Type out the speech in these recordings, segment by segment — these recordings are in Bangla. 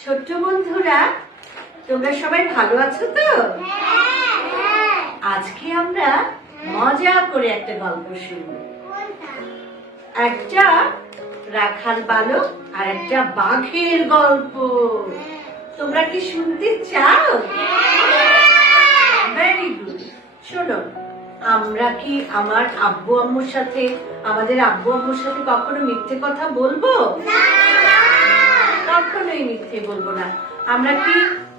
ছোট্ট বন্ধুরা তোমরা সবাই ভালো আছো তো? আজকে আমরা মজা করে একটা গল্প শুনব। একটা রাখাল বালক আর একটা বাঘের গল্প। তোমরা কি শুনতে চাও? ভেরি গুড শোনো আমরা কি আমার আব্বু আম্মুর সাথে আমাদের আব্বু আম্মুর সাথে কখনো মিথ্যে কথা বলব? কখনোই মিথ্যে বলব না। আমরা কি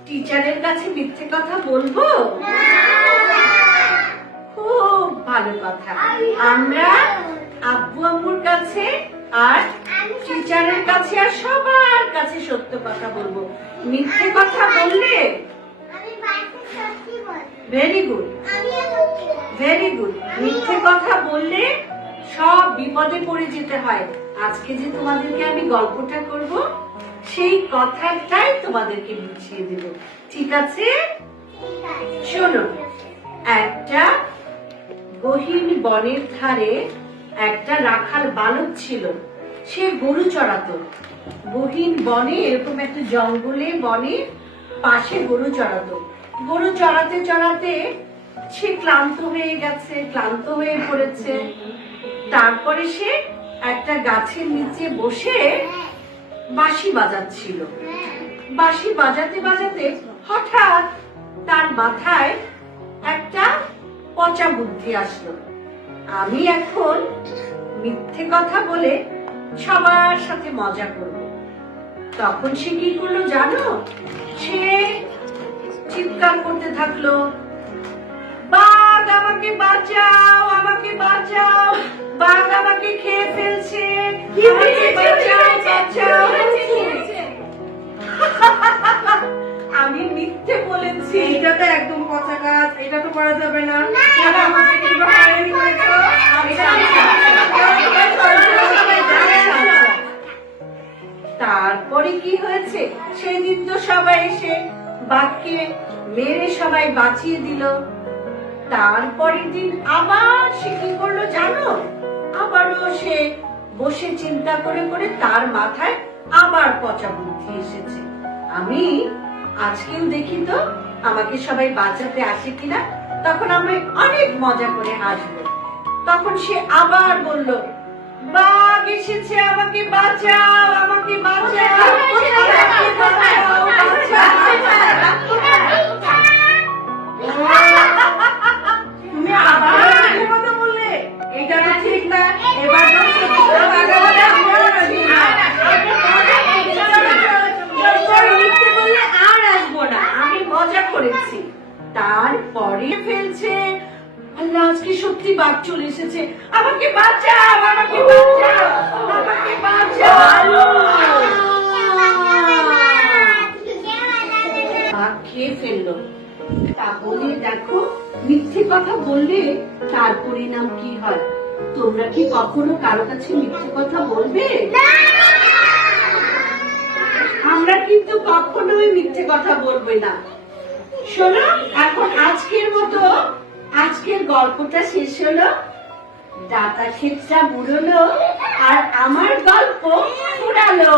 টিচারের কাছে মিথ্যে কথা বলব? খুব ভালো কথা। আমরা আব্বু আম্মুর কাছে আর টিচারের কাছে আর সবার কাছে সত্য কথা বলব। মিথ্যে কথা বললে ভেরি গুড ভেরি গুড মিথ্যে কথা বললে সব বিপদে পড়ে যেতে হয়। আজকে যে তোমাদেরকে আমি গল্পটা করব সেই কথাটাই তোমাদেরকে বুঝিয়ে দেব। ঠিক আছে? শোনো, একটা গহীন বনের ধারে একটা রাখাল বালক ছিল। সে গরু চড়াতো। গহীন বনে এরকম একটা জঙ্গলে, বনে পাশে গরু চড়াতো। গরু চড়াতে চড়াতে সে ক্লান্ত হয়ে গেছে, ক্লান্ত হয়ে পড়েছে। তারপরে সে একটা গাছের নিচে বসে বাঁশি বাজাচ্ছিল। বাঁশি বাজাতে বাজাতে হঠাৎ তার মাথায় একটা পচা বুদ্ধি আসলো। আমি এখন মিথ্যে কথা বলে সবার সাথে মজা করব। তখন সে কি করল জানো? সে চিৎকার করতে থাকল বাঘ আমাকে বাঁচাও আমাকে বাঁচাও বাঘ আমাকে খেয়ে ফেলছে আমাকে বাঁচাও। করা যাবে না। কিংবা হয়রানি করেছ? তারপরে কি হয়েছে? সেদিন তো সবাই এসে বাঘকে মেরে সবাই বাঁচিয়ে দিল। তারপরের দিন আবার সে কি করল জানো? আবারও সে বসে চিন্তা করে করে তার মাথায় আবার পচা বুদ্ধি এসেছে। আমি আজকেও দেখি তো, আমাকে সবাই বাঁচাতে আসে কিনা? তখন আমি অনেক মজা করে হাসবো। তখন সে আবার বলল বাঘ এসেছে আমাকে বাঁচাও। তারপরে ফেলছে। আল্লাহ আজকে সত্যি বাঘ চলে এসেছে। আমাকে বাঁচাও আমাকে বাঁচাও আমাকে বাঁচাও। খেয়ে ফেলল। তাহলে দেখো মিথ্যে কথা বললে তার পরিণাম কি হয়? তোমরা কি কখনো কারও কাছে মিথ্যে কথা বলবে? আমরা কিন্তু কখনোই মিথ্যে কথা বলব না। শোনো আজকের গল্পটা শেষ হলো। দাতা ক্ষেতটা বুড়লো আর আমার গল্প ফুরালো।